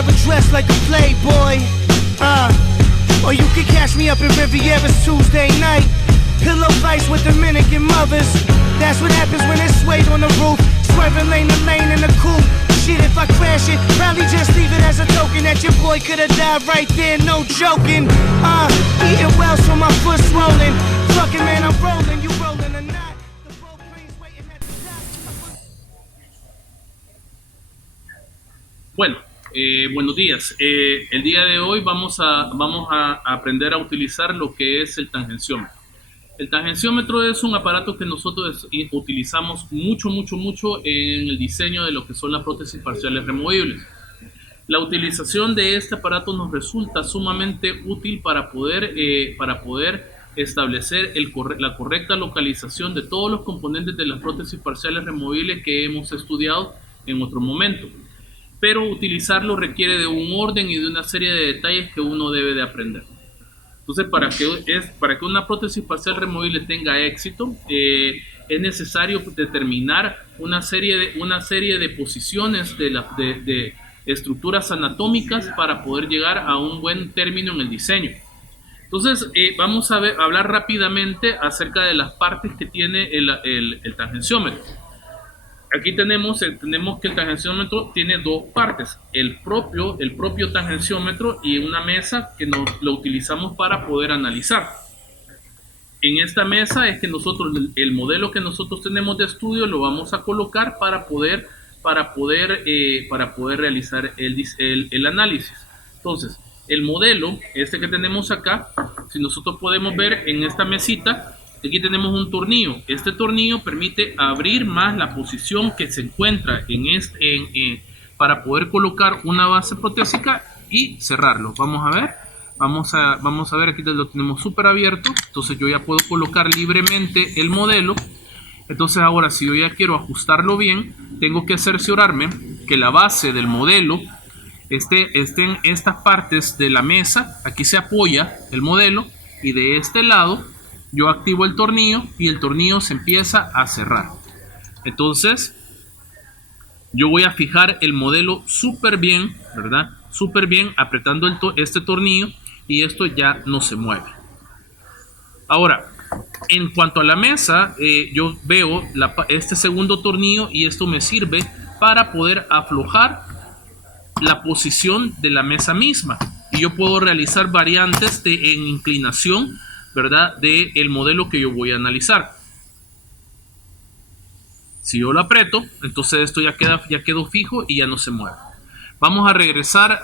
ever dressed like a playboy. Or you can catch me up in Riviera's Tuesday night. Pillow fights with Dominican mothers. That's what happens when it's suede on the roof. Swerving lane to lane in the coupe. Shit, if I crash it, probably just leave it as a token that your boy could've died right there, no joking. Eating well so my foot's swollen. Fucking man, I'm rolling, you rolling or not. The boat plane's waiting at the dock. Bueno, buenos días. El día de hoy vamos a aprender a utilizar lo que es el tangenciómetro. El tangenciómetro es un aparato que nosotros utilizamos mucho en el diseño de lo que son las prótesis parciales removibles. La utilización de este aparato nos resulta sumamente útil para poder establecer la correcta localización de todos los componentes de las prótesis parciales removibles que hemos estudiado en otro momento. Pero utilizarlo requiere de un orden y de una serie de detalles que uno debe de aprender. Entonces, para que una prótesis parcial removible tenga éxito, es necesario determinar una serie de posiciones de estructuras anatómicas para poder llegar a un buen término en el diseño. Entonces, vamos a hablar rápidamente acerca de las partes que tiene el tangenciómetro. Aquí tenemos que el tangenciómetro tiene dos partes, el propio tangenciómetro y una mesa que lo utilizamos para poder analizar. En esta mesa es que el modelo que nosotros tenemos de estudio lo vamos a colocar para poder realizar el análisis. Entonces, el modelo, este que tenemos acá, si nosotros podemos ver en esta mesita, aquí tenemos un tornillo. Este tornillo permite abrir más la posición que se encuentra para poder colocar una base protésica y cerrarlo. Vamos a ver. Vamos a ver, aquí lo tenemos súper abierto. Entonces yo ya puedo colocar libremente el modelo. Entonces ahora, si yo ya quiero ajustarlo bien, tengo que cerciorarme que la base del modelo esté en estas partes de la mesa. Aquí se apoya el modelo y de este lado yo activo el tornillo y el tornillo se empieza a cerrar. Entonces yo voy a fijar el modelo súper bien, ¿verdad? Súper bien, apretando este tornillo, y esto ya no se mueve. Ahora, en cuanto a la mesa, yo veo este segundo tornillo y esto me sirve para poder aflojar la posición de la mesa misma. Y yo puedo realizar variantes en inclinación, ¿verdad?, del modelo que yo voy a analizar. Si yo lo aprieto, entonces esto ya quedó fijo y ya no se mueve. Vamos a regresar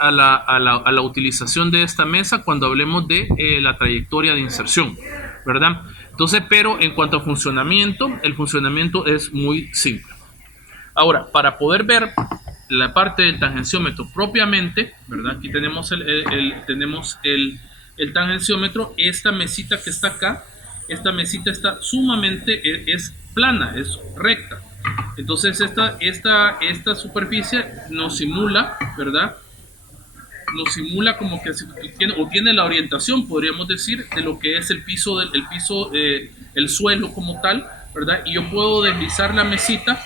a la utilización de esta mesa cuando hablemos de la trayectoria de inserción, ¿verdad? Entonces, pero en cuanto a funcionamiento, el funcionamiento es muy simple. Ahora, para poder ver la parte del tangenciómetro propiamente, ¿verdad? Aquí tenemos el tangenciómetro. Esta mesita que está acá, esta mesita está sumamente, es plana, es recta. Entonces esta superficie nos simula, ¿verdad? Nos simula como que tiene la orientación, podríamos decir, de lo que es el suelo como tal, ¿verdad? Y yo puedo deslizar la mesita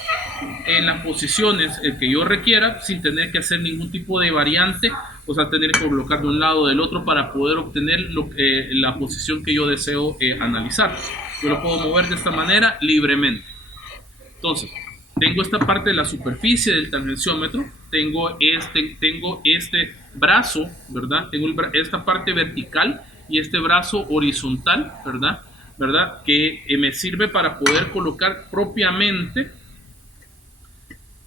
en las posiciones que yo requiera sin tener que hacer ningún tipo de variante, o sea, tener que colocar de un lado o del otro para poder obtener la posición que yo deseo analizar. Yo lo puedo mover de esta manera libremente. Entonces, tengo esta parte de la superficie del tangenciómetro, tengo este brazo, ¿verdad? Tengo esta parte vertical y este brazo horizontal, ¿verdad? Que me sirve para poder colocar propiamente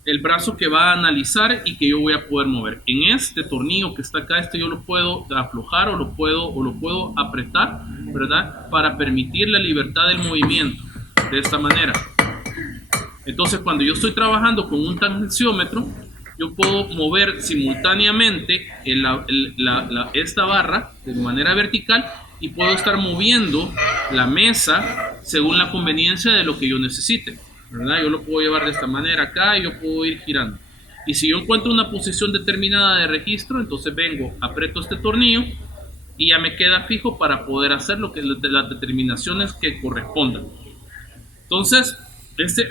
el brazo que va a analizar y que yo voy a poder mover. En este tornillo que está acá, yo lo puedo aflojar o lo puedo apretar, ¿verdad? Para permitir la libertad del movimiento de esta manera. Entonces, cuando yo estoy trabajando con un tangenciómetro, yo puedo mover simultáneamente esta barra de manera vertical y puedo estar moviendo la mesa según la conveniencia de lo que yo necesite, ¿verdad? Yo lo puedo llevar de esta manera acá y yo puedo ir girando. Y si yo encuentro una posición determinada de registro, entonces vengo, aprieto este tornillo y ya me queda fijo para poder hacer las determinaciones que correspondan. Entonces,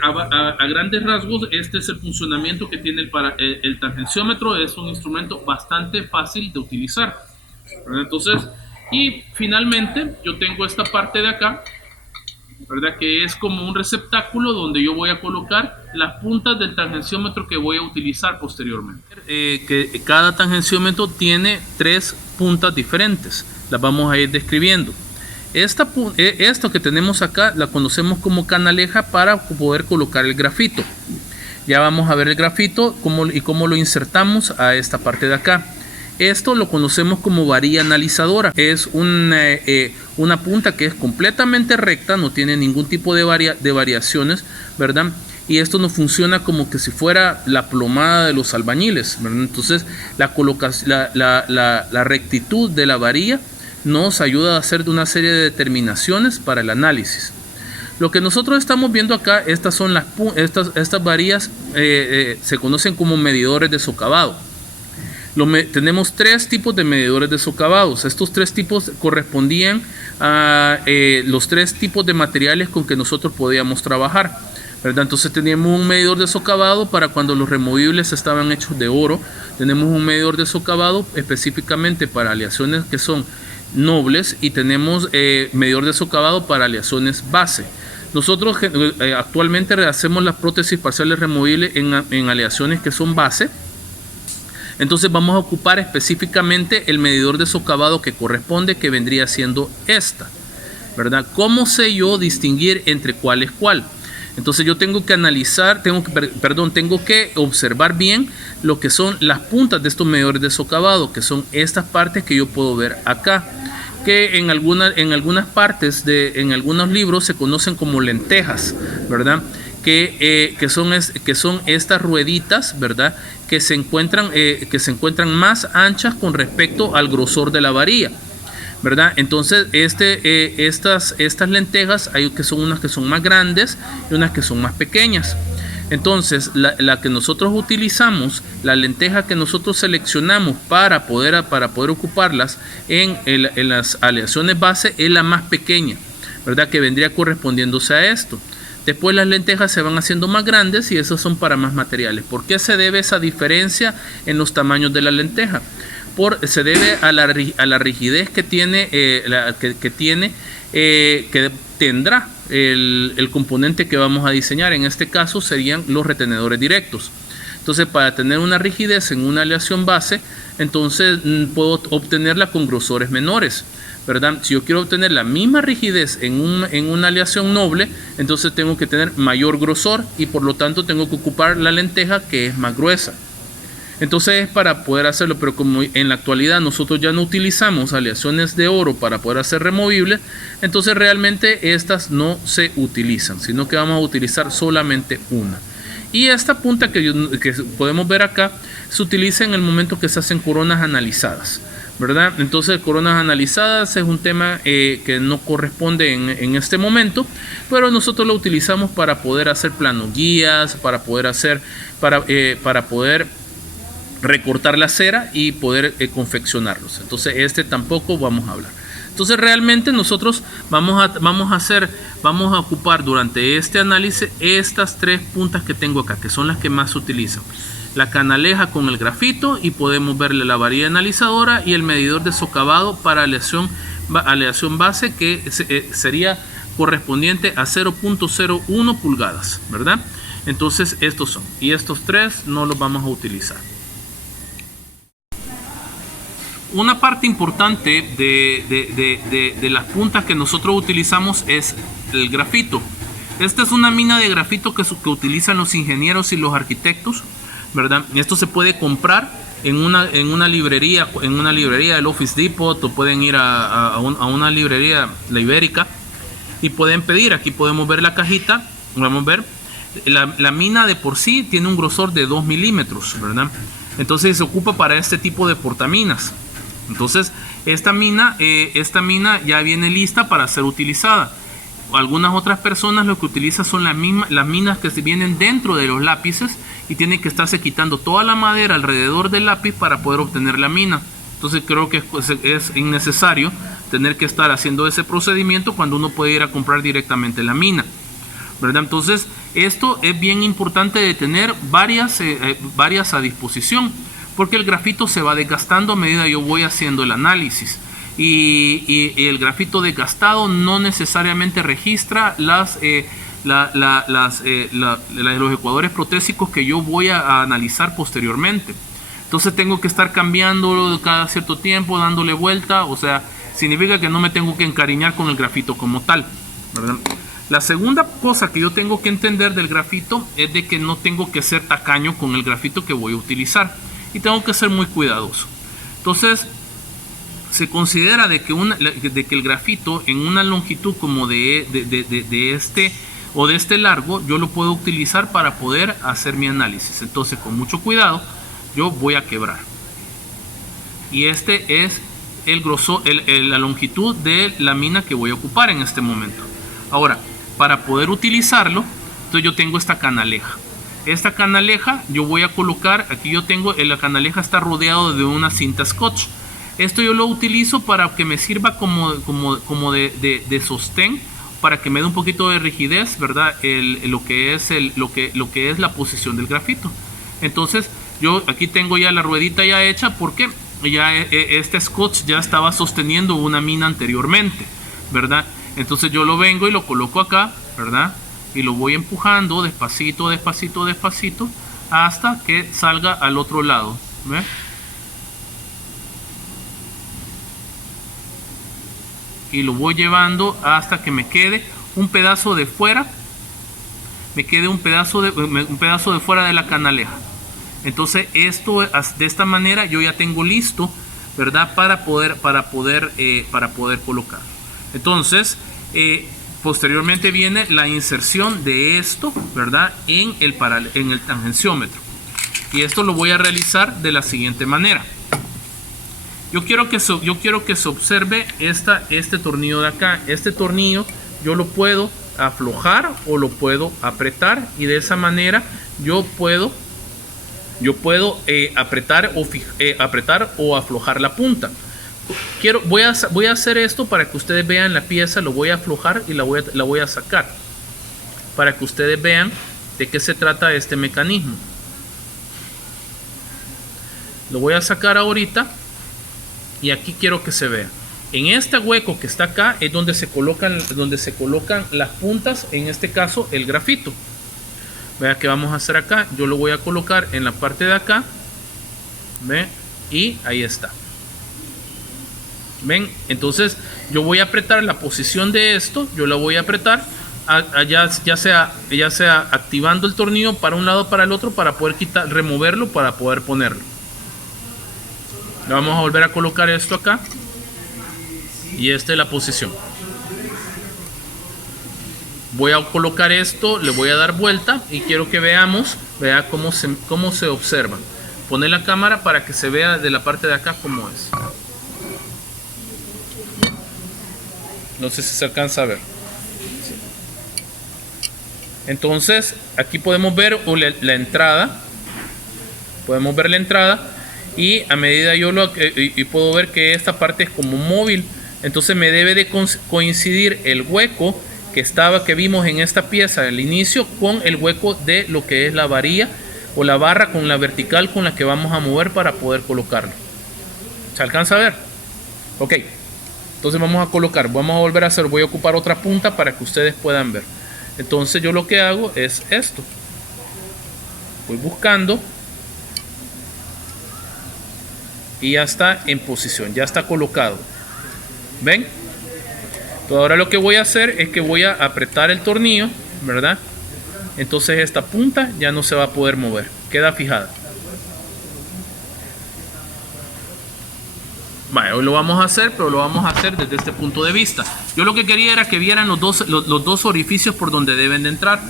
A grandes rasgos, este es el funcionamiento que tiene el tangenciómetro. Es un instrumento bastante fácil de utilizar, ¿verdad? Entonces, y finalmente yo tengo esta parte de acá, ¿verdad? Que es como un receptáculo donde yo voy a colocar las puntas del tangenciómetro que voy a utilizar posteriormente. Que cada tangenciómetro tiene 3 puntas diferentes. Las vamos a ir describiendo. Esto que tenemos acá la conocemos como canaleja para poder colocar el grafito. Ya vamos a ver el grafito y cómo lo insertamos a esta parte de acá. Esto lo conocemos como varilla analizadora. Es una punta que es completamente recta, no tiene ningún tipo de variaciones, ¿verdad? Y esto no funciona como que si fuera la plomada de los albañiles, ¿verdad? Entonces la rectitud de la varilla nos ayuda a hacer una serie de determinaciones para el análisis. Lo que nosotros estamos viendo acá, estas varillas se conocen como medidores de socavado. Tenemos 3 tipos de medidores de socavados. Estos 3 tipos correspondían a los 3 tipos de materiales con que nosotros podíamos trabajar, ¿verdad? Entonces teníamos un medidor de socavado para cuando los removibles estaban hechos de oro. Tenemos un medidor de socavado específicamente para aleaciones que son nobles, y tenemos medidor de socavado para aleaciones base. Nosotros actualmente hacemos las prótesis parciales removibles en aleaciones que son base. Entonces vamos a ocupar específicamente el medidor de socavado que corresponde, que vendría siendo esta, ¿verdad? ¿Cómo sé yo distinguir entre cuál es cuál? Entonces yo tengo que analizar, tengo que observar bien lo que son las puntas de estos medidores de socavado, que son estas partes que yo puedo ver acá, que en algunas partes en algunos libros se conocen como lentejas, ¿verdad? Que son estas rueditas, ¿verdad? Que se encuentran más anchas con respecto al grosor de la varilla, ¿verdad? Entonces estas lentejas hay que son unas que son más grandes y unas que son más pequeñas. Entonces la que nosotros utilizamos, la lenteja que nosotros seleccionamos para poder ocuparlas en las aleaciones base, es la más pequeña, ¿verdad? Que vendría correspondiéndose a esto. Después las lentejas se van haciendo más grandes y esos son para más materiales. ¿Por qué se debe esa diferencia en los tamaños de la lenteja? Se debe a la rigidez que tendrá el componente que vamos a diseñar. En este caso serían los retenedores directos. Entonces, para tener una rigidez en una aleación base, entonces puedo obtenerla con grosores menores, ¿verdad? Si yo quiero obtener la misma rigidez en una aleación noble, entonces tengo que tener mayor grosor y por lo tanto tengo que ocupar la lenteja que es más gruesa. Entonces es para poder hacerlo, pero como en la actualidad nosotros ya no utilizamos aleaciones de oro para poder hacer removibles, entonces realmente estas no se utilizan, sino que vamos a utilizar solamente una. Y esta punta que podemos ver acá se utiliza en el momento que se hacen coronas analizadas, ¿verdad? Entonces coronas analizadas es un tema que no corresponde en este momento, pero nosotros lo utilizamos para poder hacer planos guías, para poder recortar la cera y poder confeccionarlos. Entonces tampoco vamos a hablar. Entonces realmente nosotros vamos a ocupar durante este análisis estas 3 puntas que tengo acá, que son las que más se utilizan: la canaleja con el grafito, y podemos verle la varilla analizadora y el medidor de socavado para aleación base, que sería correspondiente a 0.01 pulgadas, ¿verdad? Entonces estos son, y estos 3 no los vamos a utilizar. Una parte importante de las puntas que nosotros utilizamos es el grafito. Esta es una mina de grafito que utilizan los ingenieros y los arquitectos, ¿verdad? Esto se puede comprar en una librería del Office Depot, o pueden ir a una librería, la Ibérica, y pueden pedir. Aquí podemos ver la cajita. Vamos a ver, la mina de por sí tiene un grosor de 2 milímetros, ¿verdad? Entonces se ocupa para este tipo de portaminas. Entonces esta mina ya viene lista para ser utilizada. Algunas otras personas lo que utilizan son las minas que se vienen dentro de los lápices, y tienen que estarse quitando toda la madera alrededor del lápiz para poder obtener la mina. Entonces creo que es innecesario tener que estar haciendo ese procedimiento cuando uno puede ir a comprar directamente la mina, ¿verdad? Entonces Esto es bien importante de tener varias a disposición, porque el grafito se va desgastando a medida que yo voy haciendo el análisis. Y el grafito desgastado no necesariamente registra los ecuadores protésicos que yo voy a analizar posteriormente. Entonces tengo que estar cambiándolo cada cierto tiempo, dándole vuelta. O sea, significa que no me tengo que encariñar con el grafito como tal, ¿verdad? La segunda cosa que yo tengo que entender del grafito es de que no tengo que ser tacaño con el grafito que voy a utilizar. Y tengo que ser muy cuidadoso. Entonces, se considera de que el grafito en una longitud como de este largo, yo lo puedo utilizar para poder hacer mi análisis. Entonces, con mucho cuidado, yo voy a quebrar. Y este es el grosor, la longitud de la mina que voy a ocupar en este momento. Ahora, para poder utilizarlo, entonces yo tengo esta canaleja. Esta canaleja yo voy a colocar, aquí yo tengo, la canaleja está rodeado de una cinta scotch. Esto yo lo utilizo para que me sirva como de sostén, para que me dé un poquito de rigidez, ¿verdad? Lo que es la posición del grafito. Entonces yo aquí tengo ya la ruedita ya hecha, porque ya este scotch ya estaba sosteniendo una mina anteriormente, ¿verdad? Entonces yo lo vengo y lo coloco acá, ¿verdad? Y lo voy empujando despacito, despacito, despacito, hasta que salga al otro lado, ¿ve? Y lo voy llevando hasta que me quede un pedazo de fuera, un pedazo de fuera de la canaleja. Entonces esto, de esta manera yo ya tengo listo, ¿verdad? Para poder colocar. Entonces posteriormente viene la inserción de esto, ¿verdad? En el tangenciómetro. Y esto lo voy a realizar de la siguiente manera. Yo quiero que se observe este tornillo de acá. Este tornillo yo lo puedo aflojar o lo puedo apretar, y de esa manera yo puedo apretar o aflojar la punta. Voy a hacer esto para que ustedes vean la pieza. Lo voy a aflojar y la voy a sacar, para que ustedes vean de qué se trata este mecanismo. Lo voy a sacar ahorita. Y aquí quiero que se vea. En este hueco que está acá es donde se colocan las puntas, en este caso el grafito. Vea que vamos a hacer acá. Yo lo voy a colocar en la parte de acá. ¿Ve? Y ahí está. ¿Ven? Entonces yo voy a apretar la posición de esto. Yo la voy a apretar. Ya sea activando el tornillo para un lado o para el otro, para poder removerlo, para poder ponerlo. Vamos a volver a colocar esto acá, y esta es la posición. Voy a colocar esto, le voy a dar vuelta y quiero que veamos, vea cómo se observa. Poner la cámara para que se vea de la parte de acá cómo es. No sé si se alcanza a ver. Entonces aquí podemos ver la entrada. Podemos ver la entrada. Y a medida y puedo ver que esta parte es como móvil. Entonces me debe de coincidir el hueco que vimos en esta pieza al inicio con el hueco de lo que es la varilla o la barra, con la vertical con la que vamos a mover para poder colocarlo. ¿Se alcanza a ver? Ok. Entonces vamos a colocar. Vamos a volver a hacer. Voy a ocupar otra punta para que ustedes puedan ver. Entonces yo lo que hago es esto. Voy buscando. Y ya está en posición, ya está colocado. ¿Ven? Entonces ahora lo que voy a hacer es que voy a apretar el tornillo, ¿verdad? Entonces esta punta ya no se va a poder mover, queda fijada. Vale, hoy lo vamos a hacer, pero lo vamos a hacer desde este punto de vista. Yo lo que quería era que vieran los dos orificios por donde deben de entrar.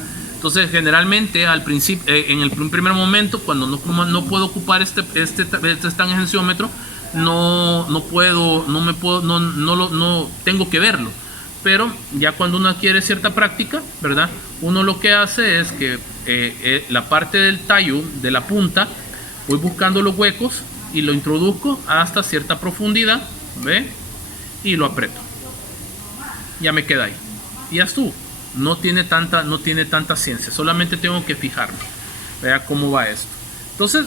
Entonces generalmente al principio, en el primer momento, cuando no puedo ocupar este tangenciómetro, no tengo que verlo. Pero ya cuando uno adquiere cierta práctica, ¿verdad? Uno lo que hace es que la parte del tallo, de la punta, voy buscando los huecos y lo introduzco hasta cierta profundidad, ¿ve? Y lo aprieto. Ya me queda ahí. Y ya estuvo. no tiene tanta ciencia, solamente tengo que fijarme. Vea cómo va esto. Entonces,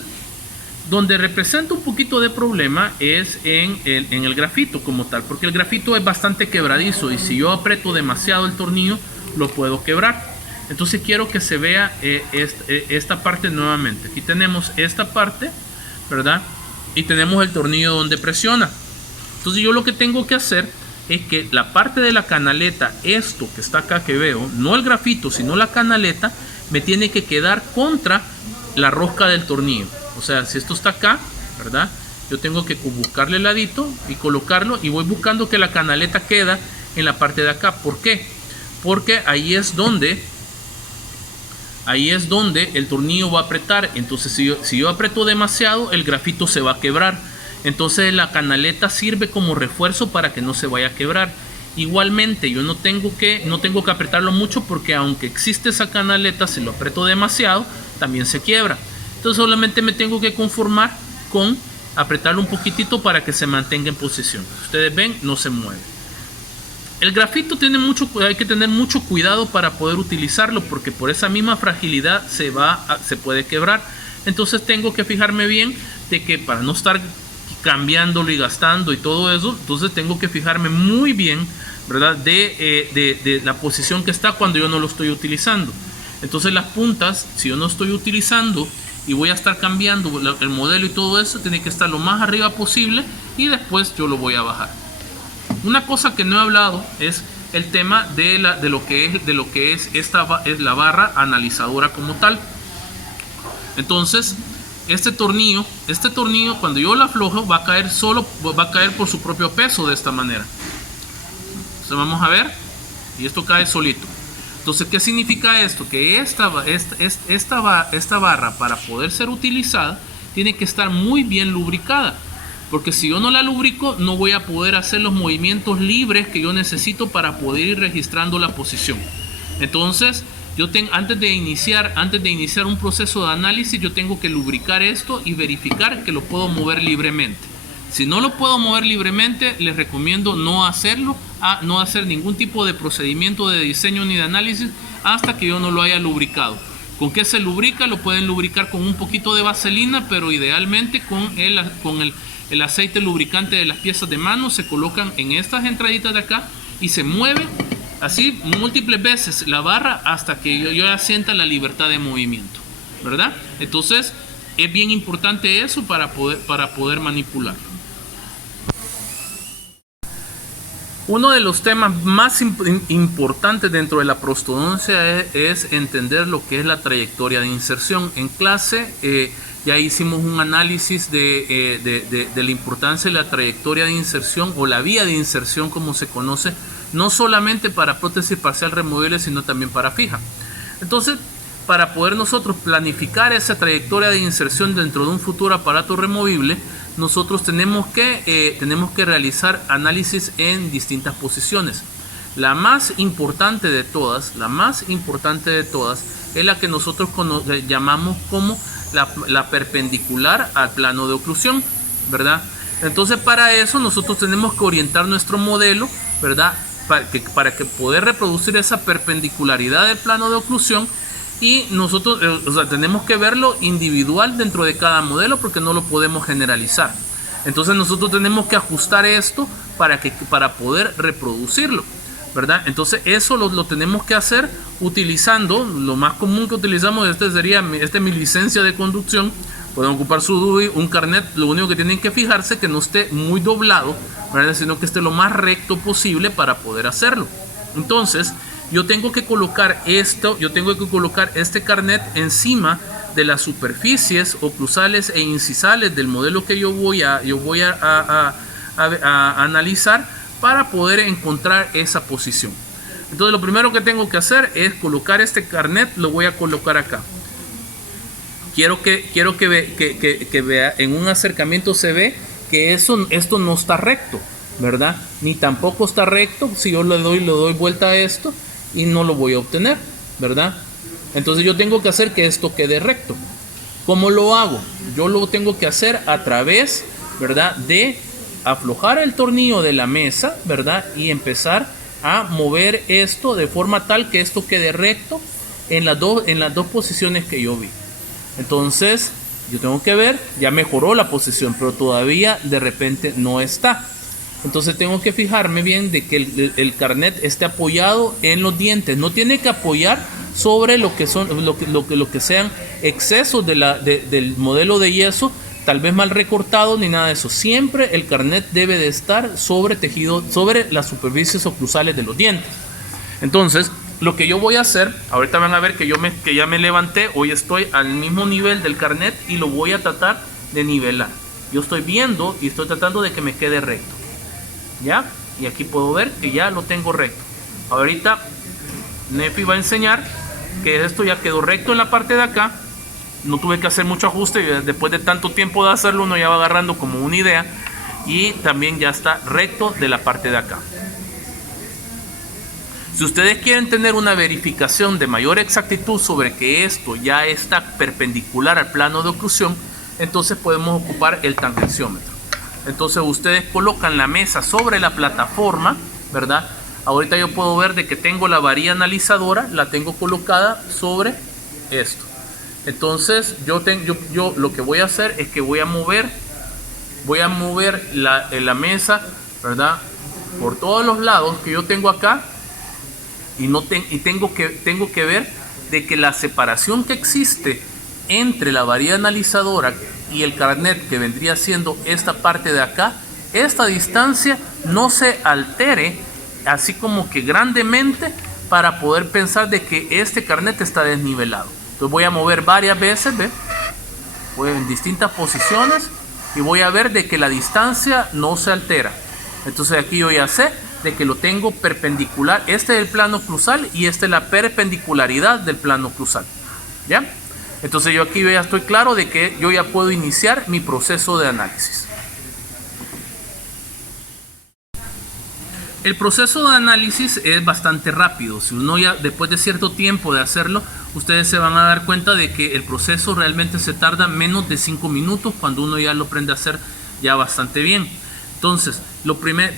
donde representa un poquito de problema es en el grafito como tal, porque el grafito es bastante quebradizo y si yo aprieto demasiado el tornillo lo puedo quebrar. Entonces quiero que se vea esta parte nuevamente. Aquí tenemos esta parte, ¿verdad? Y tenemos el tornillo donde presiona. Entonces yo lo que tengo que hacer es que la parte de la canaleta, esto que está acá que veo, no el grafito sino la canaleta, me tiene que quedar contra la rosca del tornillo. O sea, si esto está acá, ¿verdad? Yo tengo que buscarle el ladito y colocarlo y voy buscando que la canaleta queda en la parte de acá. ¿Por qué? Porque ahí es donde el tornillo va a apretar. Entonces si yo aprieto demasiado, el grafito se va a quebrar. Entonces la canaleta sirve como refuerzo para que no se vaya a quebrar. Igualmente yo no tengo que apretarlo mucho, porque aunque existe esa canaleta, si lo aprieto demasiado también se quiebra. Entonces solamente me tengo que conformar con apretarlo un poquitito para que se mantenga en posición. Ustedes ven, no se mueve. El grafito hay que tener mucho cuidado para poder utilizarlo, porque por esa misma fragilidad se puede quebrar. Entonces tengo que fijarme bien de que para no estar cambiándolo y gastando y todo eso, entonces tengo que fijarme muy bien, ¿verdad? De la posición que está cuando yo no lo estoy utilizando. Entonces las puntas, si yo no estoy utilizando y voy a estar cambiando el modelo y todo eso, tiene que estar lo más arriba posible y después yo lo voy a bajar. Una cosa que no he hablado es el tema de lo que es la barra analizadora como tal. Entonces este tornillo cuando yo lo aflojo va a caer por su propio peso de esta manera. Entonces vamos a ver, y esto cae solito. Entonces, ¿qué significa esto? Que esta barra, para poder ser utilizada, tiene que estar muy bien lubricada, porque si yo no la lubrico, no voy a poder hacer los movimientos libres que yo necesito para poder ir registrando la posición. Entonces antes de iniciar un proceso de análisis, yo tengo que lubricar esto y verificar que lo puedo mover libremente. Si no lo puedo mover libremente, les recomiendo no hacerlo, no hacer ningún tipo de procedimiento de diseño ni de análisis hasta que yo no lo haya lubricado. ¿Con qué se lubrica? Lo pueden lubricar con un poquito de vaselina, pero idealmente con el aceite lubricante de las piezas de mano. Se colocan en estas entraditas de acá y se mueve así múltiples veces la barra hasta que yo ya sienta la libertad de movimiento, ¿verdad? Entonces es bien importante eso para poder manipular. Uno de los temas más importantes dentro de la prostodoncia es entender lo que es la trayectoria de inserción. En clase ya hicimos un análisis de la importancia de la trayectoria de inserción, o la vía de inserción como se conoce, no solamente para prótesis parcial removible, sino también para fija. Entonces, para poder nosotros planificar esa trayectoria de inserción dentro de un futuro aparato removible, nosotros tenemos que realizar análisis en distintas posiciones. La más importante de todas es la que nosotros llamamos como la perpendicular al plano de oclusión, ¿verdad? Entonces para eso nosotros tenemos que orientar nuestro modelo, ¿verdad? Para que poder reproducir esa perpendicularidad del plano de oclusión. Y nosotros tenemos que verlo individual dentro de cada modelo, porque no lo podemos generalizar. Entonces nosotros tenemos que ajustar esto para poder reproducirlo, ¿verdad? Entonces eso lo tenemos que hacer utilizando, lo más común que utilizamos, esta es mi licencia de conducción. Pueden ocupar su DUI, un carnet. Lo único que tienen que fijarse que no esté muy doblado, ¿verdad? Sino que esté lo más recto posible para poder hacerlo. Entonces yo tengo que colocar este carnet encima de las superficies oclusales e incisales del modelo que yo voy a analizar para poder encontrar esa posición. Entonces lo primero que tengo que hacer es colocar este carnet. Lo voy a colocar acá. Quiero que vea, en un acercamiento se ve que esto no está recto, ¿verdad? Ni tampoco está recto. Si yo le doy vuelta a esto, y no lo voy a obtener, ¿verdad? Entonces yo tengo que hacer que esto quede recto. ¿Cómo lo hago? Yo lo tengo que hacer a través, ¿verdad?, de aflojar el tornillo de la mesa, ¿verdad?, y empezar a mover esto de forma tal que esto quede recto en las dos posiciones que yo vi. Entonces yo tengo que ver, ya mejoró la posición, pero todavía de repente no está. Entonces tengo que fijarme bien de que el carnet esté apoyado en los dientes. No tiene que apoyar sobre lo que sean excesos del modelo de yeso, tal vez mal recortado ni nada de eso. Siempre el carnet debe de estar sobre tejido, sobre las superficies oclusales de los dientes. Entonces lo que yo voy a hacer, ahorita van a ver que ya me levanté, hoy estoy al mismo nivel del carnet y lo voy a tratar de nivelar. Yo estoy viendo y estoy tratando de que me quede recto. ¿Ya? Y aquí puedo ver que ya lo tengo recto. Ahorita Nefi va a enseñar que esto ya quedó recto en la parte de acá. No tuve que hacer mucho ajuste. Después de tanto tiempo de hacerlo, uno ya va agarrando como una idea. Y también ya está recto de la parte de acá. Si ustedes quieren tener una verificación de mayor exactitud sobre que esto ya está perpendicular al plano de oclusión, entonces podemos ocupar el tangenciómetro. Entonces ustedes colocan la mesa sobre la plataforma, ¿verdad? Ahorita yo puedo ver de que tengo la varilla analizadora, la tengo colocada sobre esto. Entonces yo lo que voy a hacer es que voy a mover la mesa, ¿verdad? Por todos los lados que yo tengo acá y tengo que ver de que la separación que existe entre la varilla analizadora y el carnet, que vendría siendo esta parte de acá, esta distancia no se altere así como que grandemente para poder pensar de que este carnet está desnivelado. Entonces voy a mover varias veces, ¿ve? Voy en distintas posiciones y voy a ver de que la distancia no se altera. Entonces aquí yo ya sé de que lo tengo perpendicular. Este es el plano oclusal y esta es la perpendicularidad del plano oclusal. ¿Ya? Entonces yo aquí ya estoy claro de que yo ya puedo iniciar mi proceso de análisis. El proceso de análisis es bastante rápido. Si uno ya después de cierto tiempo de hacerlo, ustedes se van a dar cuenta de que el proceso realmente se tarda menos de 5 minutos cuando uno ya lo aprende a hacer ya bastante bien. Entonces,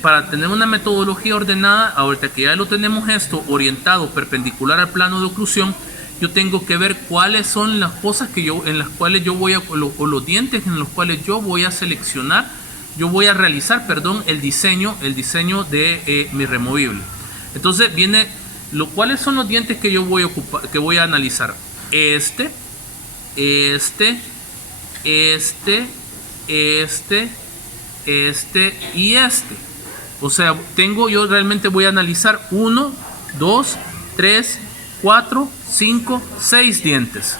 para tener una metodología ordenada, ahorita que ya lo tenemos esto orientado perpendicular al plano de oclusión, yo tengo que ver cuáles son las cosas en las cuales yo voy o los dientes en los cuales yo voy a seleccionar, voy a realizar el diseño de mi removible. Entonces viene cuáles son los dientes que yo voy a analizar. Este y este. O sea, yo realmente voy a analizar 1, 2, 3, 4, 5, 6 dientes.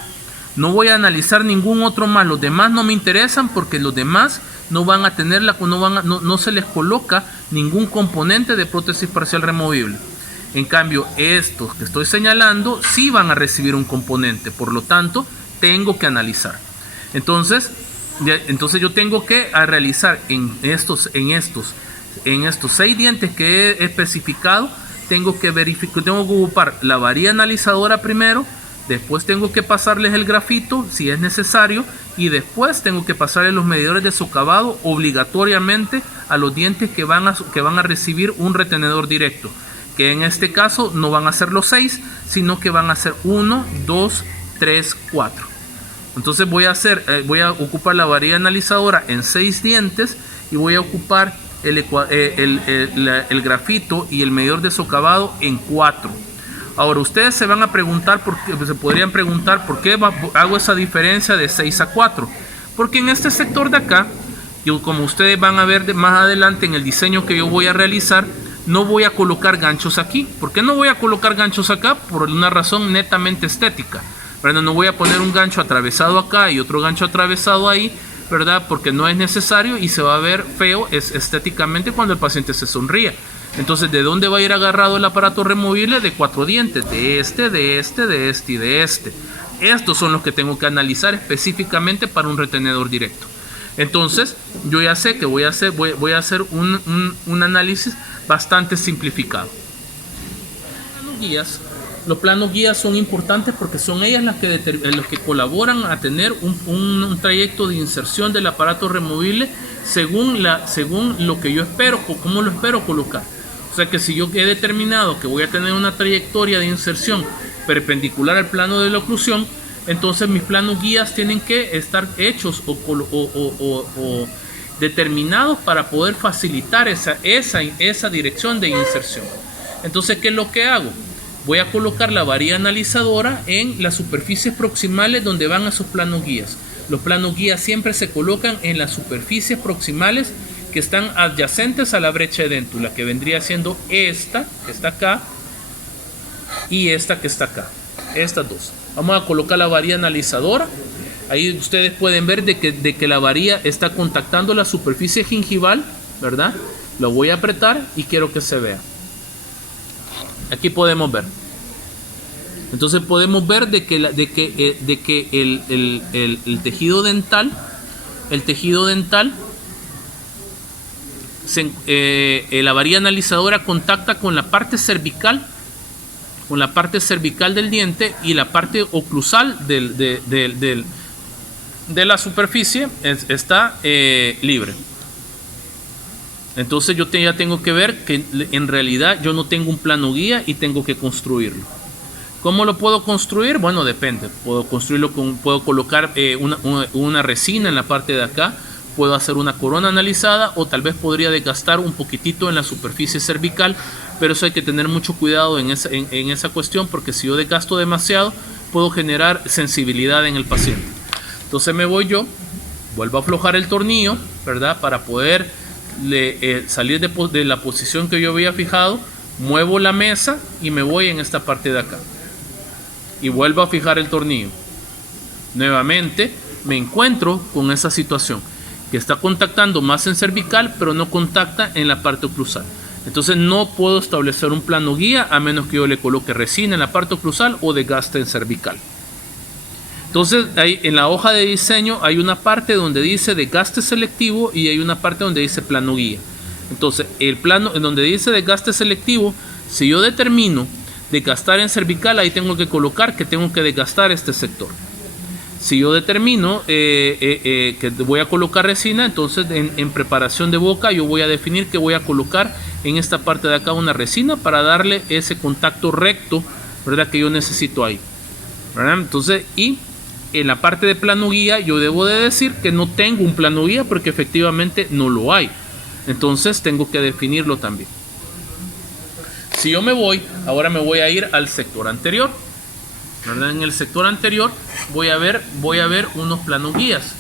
No voy a analizar ningún otro más. Los demás no me interesan porque los demás no van a tener no se les coloca ningún componente de prótesis parcial removible. En cambio, estos que estoy señalando sí van a recibir un componente, por lo tanto, tengo que analizar. Entonces yo tengo que realizar en estos 6 dientes que he especificado, tengo que ocupar la varilla analizadora primero, después tengo que pasarles el grafito si es necesario y después tengo que pasarles los medidores de socavado obligatoriamente a los dientes que van a recibir un retenedor directo, que en este caso no van a ser los 6, sino que van a ser 1, 2, 3, 4. Entonces voy a ocupar la varilla analizadora en 6 dientes y voy a ocupar el grafito y el medidor de socavado en 4. Ahora ustedes se podrían preguntar por qué hago esa diferencia de 6 a 4. Porque en este sector de acá, como ustedes van a ver más adelante en el diseño que yo voy a realizar, no voy a colocar ganchos aquí. ¿Por qué no voy a colocar ganchos acá? Por una razón netamente estética. ¿Verdad? No voy a poner un gancho atravesado acá y otro gancho atravesado ahí, ¿verdad? Porque no es necesario y se va a ver feo estéticamente cuando el paciente se sonría. Entonces, ¿de dónde va a ir agarrado el aparato removible? De 4 dientes, de este, de este, de este y de este. Estos son los que tengo que analizar específicamente para un retenedor directo. Entonces, yo ya sé que voy a hacer un análisis bastante simplificado. Los planos guías son importantes porque son ellas las que colaboran a tener un trayecto de inserción del aparato removible según lo que yo espero o cómo lo espero colocar. O O sea que si yo he determinado que voy a tener una trayectoria de inserción perpendicular al plano de la oclusión, entonces mis planos guías tienen que estar hechos o determinados para poder facilitar esa dirección de inserción. Entonces, ¿qué es lo que hago? Voy a colocar la varilla analizadora en las superficies proximales donde van esos planos guías. Los planos guías siempre se colocan en las superficies proximales que están adyacentes a la brecha de Déntula, que vendría siendo esta que está acá y esta que está acá. Estas dos. Vamos a colocar la varilla analizadora. Ahí ustedes pueden ver de que la varilla está contactando la superficie gingival, ¿verdad? Lo voy a apretar y quiero que se vea. Aquí podemos ver. Entonces podemos ver de que el tejido dental, la varilla analizadora contacta con la parte cervical, del diente, y la parte oclusal de la superficie está libre. Entonces yo ya tengo que ver que en realidad yo no tengo un plano guía y tengo que construirlo. ¿Cómo lo puedo construir? Bueno, depende. Puedo construirlo puedo colocar una resina en la parte de acá, puedo hacer una corona analizada, o tal vez podría desgastar un poquitito en la superficie cervical, pero eso hay que tener mucho cuidado en esa cuestión, porque si yo desgasto demasiado puedo generar sensibilidad en el paciente. Entonces vuelvo a aflojar el tornillo, ¿verdad? Para poder salir de la posición que yo había fijado, muevo la mesa y me voy en esta parte de acá y vuelvo a fijar el tornillo. Nuevamente me encuentro con esa situación que está contactando más en cervical, pero no contacta en la parte oclusal. Entonces no puedo establecer un plano guía a menos que yo le coloque resina en la parte oclusal o desgaste en cervical. Entonces ahí en la hoja de diseño hay una parte donde dice desgaste selectivo y hay una parte donde dice plano guía. Entonces el plano en donde dice desgaste selectivo, si yo determino desgastar en cervical, ahí tengo que colocar que tengo que desgastar este sector. Si yo determino que voy a colocar resina, entonces en preparación de boca yo voy a definir que voy a colocar en esta parte de acá una resina para darle ese contacto recto, ¿verdad?, que yo necesito ahí, ¿verdad? Entonces, y en la parte de plano guía yo debo de decir que no tengo un plano guía porque efectivamente no lo hay. Entonces tengo que definirlo también. Si yo ahora me voy a ir al sector anterior, ¿verdad? En el sector anterior voy a ver unos planos guías,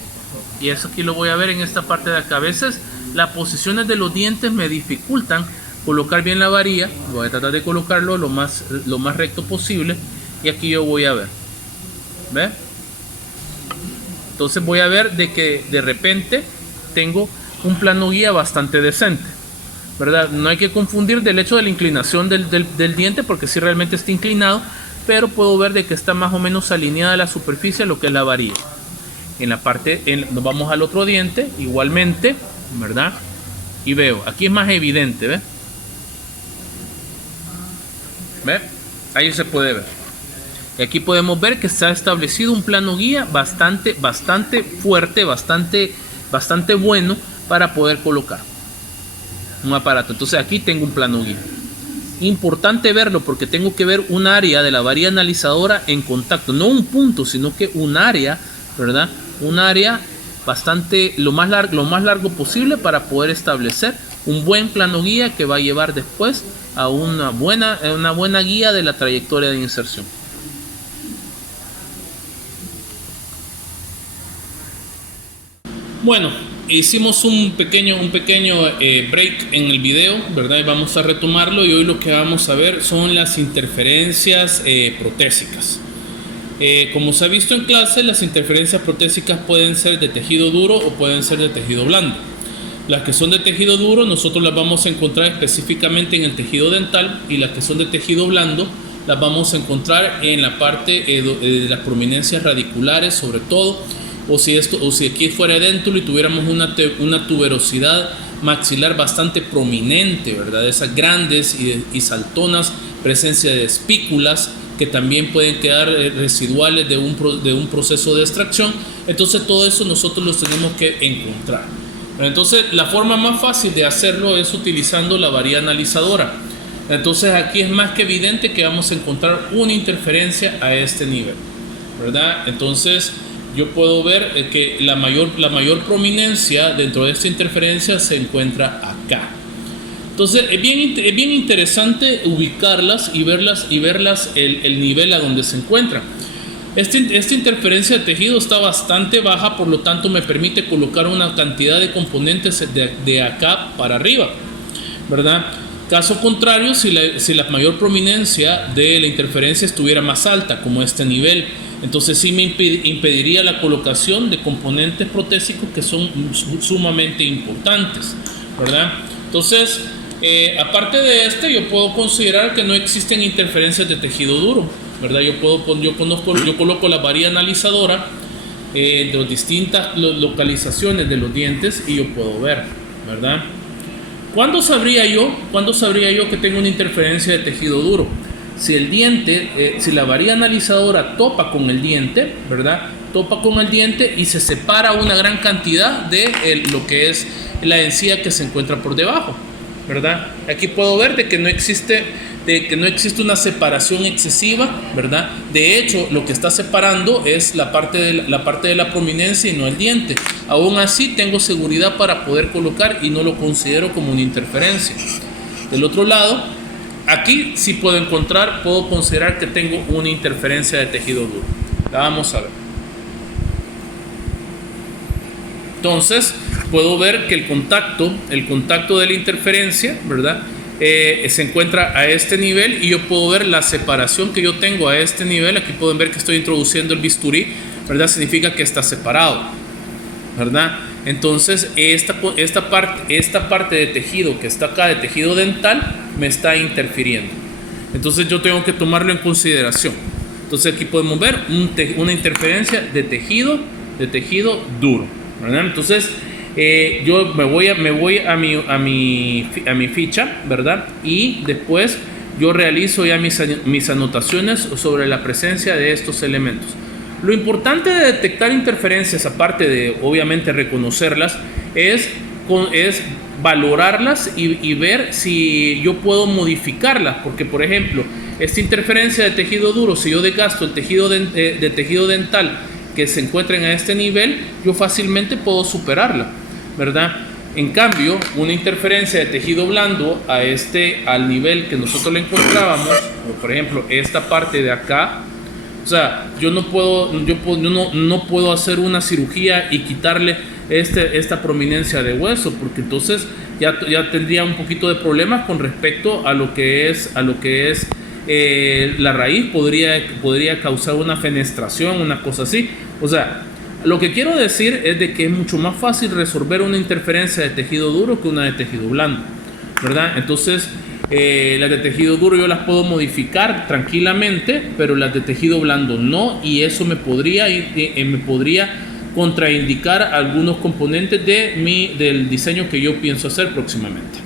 y eso aquí lo voy a ver en esta parte de acá. A veces las posiciones de los dientes me dificultan colocar bien la varilla. Voy a tratar de colocarlo lo más recto posible, y aquí yo voy a ver, ¿ve? Entonces voy a ver de que de repente tengo un plano guía bastante decente, ¿verdad? No hay que confundir del hecho de la inclinación del diente, porque sí realmente está inclinado, pero puedo ver de que está más o menos alineada la superficie a lo que es la varilla. En la parte, nos vamos al otro diente, igualmente, ¿verdad? Y veo, aquí es más evidente, ¿ve? ¿Ve? Ahí se puede ver. Y aquí podemos ver que se ha establecido un plano guía bastante fuerte, bastante bueno para poder colocar un aparato. Entonces aquí tengo un plano guía. Importante verlo porque tengo que ver un área de la varilla analizadora en contacto, no un punto, sino que un área, ¿verdad? Un área bastante, lo más largo posible para poder establecer un buen plano guía que va a llevar después a una buena guía de la trayectoria de inserción. Bueno, hicimos un pequeño break en el video, ¿verdad? Y vamos a retomarlo, y hoy lo que vamos a ver son las interferencias protésicas. Como se ha visto en clase, las interferencias protésicas pueden ser de tejido duro o pueden ser de tejido blando. Las que son de tejido duro nosotros las vamos a encontrar específicamente en el tejido dental, y las que son de tejido blando las vamos a encontrar en la parte de las prominencias radiculares, sobre todo, o si aquí fuera déntulo y tuviéramos una tuberosidad maxilar bastante prominente, ¿verdad? Esas grandes y saltonas, presencia de espículas que también pueden quedar residuales de un proceso de extracción. Entonces todo eso nosotros los tenemos que encontrar. Entonces la forma más fácil de hacerlo es utilizando la varilla analizadora. Entonces aquí es más que evidente que vamos a encontrar una interferencia a este nivel, ¿verdad? Entonces yo puedo ver que la mayor prominencia dentro de esta interferencia se encuentra acá. Entonces es bien interesante ubicarlas y verlas el nivel a donde se encuentran. Esta interferencia de tejido está bastante baja, por lo tanto me permite colocar una cantidad de componentes de acá para arriba, ¿verdad? Caso contrario, si la mayor prominencia de la interferencia estuviera más alta, como este nivel, entonces sí me impediría la colocación de componentes protésicos que son sumamente importantes, ¿verdad? Entonces, aparte de yo puedo considerar que no existen interferencias de tejido duro, ¿verdad? Yo coloco la varilla analizadora de las distintas localizaciones de los dientes y yo puedo ver, ¿verdad? ¿Cuándo sabría yo que tengo una interferencia de tejido duro? Si el diente, si la varilla analizadora topa con el diente, ¿verdad? Topa con el diente y se separa una gran cantidad de lo que es la encía que se encuentra por debajo, ¿verdad? Aquí puedo ver de que no existe una separación excesiva, ¿verdad? De hecho, lo que está separando es la parte de la prominencia y no el diente. Aún así, tengo seguridad para poder colocar y no lo considero como una interferencia. Del otro lado, aquí sí puedo considerar que tengo una interferencia de tejido duro. La vamos a ver. Entonces, puedo ver que el contacto de la interferencia, ¿verdad? Se encuentra a este nivel y yo puedo ver la separación que yo tengo a este nivel. Aquí pueden ver que estoy introduciendo el bisturí, ¿verdad? Significa que está separado, ¿verdad? Entonces esta parte de tejido que está acá, de tejido dental, me está interfiriendo. Entonces yo tengo que tomarlo en consideración. Entonces aquí podemos ver una interferencia de tejido duro, ¿verdad? Entonces yo me voy a mi ficha, ¿verdad? Y después yo realizo ya mis anotaciones sobre la presencia de estos elementos. Lo importante de detectar interferencias, aparte de obviamente reconocerlas, es valorarlas y ver si yo puedo modificarlas. Porque, por ejemplo, esta interferencia de tejido duro, si yo desgasto el tejido de tejido dental que se encuentren a este nivel, yo fácilmente puedo superarla, ¿verdad? En cambio, una interferencia de tejido blando al nivel que nosotros le encontrábamos, por ejemplo, esta parte de acá, o sea, yo no puedo hacer una cirugía y quitarle esta prominencia de hueso, porque entonces ya tendría un poquito de problemas con respecto a lo que es la raíz. Podría causar una fenestración, una cosa así. O sea, lo que quiero decir es de que es mucho más fácil resolver una interferencia de tejido duro que una de tejido blando, ¿verdad? Entonces, las de tejido duro yo las puedo modificar tranquilamente, pero las de tejido blando no, y eso me podría contraindicar algunos componentes del diseño que yo pienso hacer próximamente.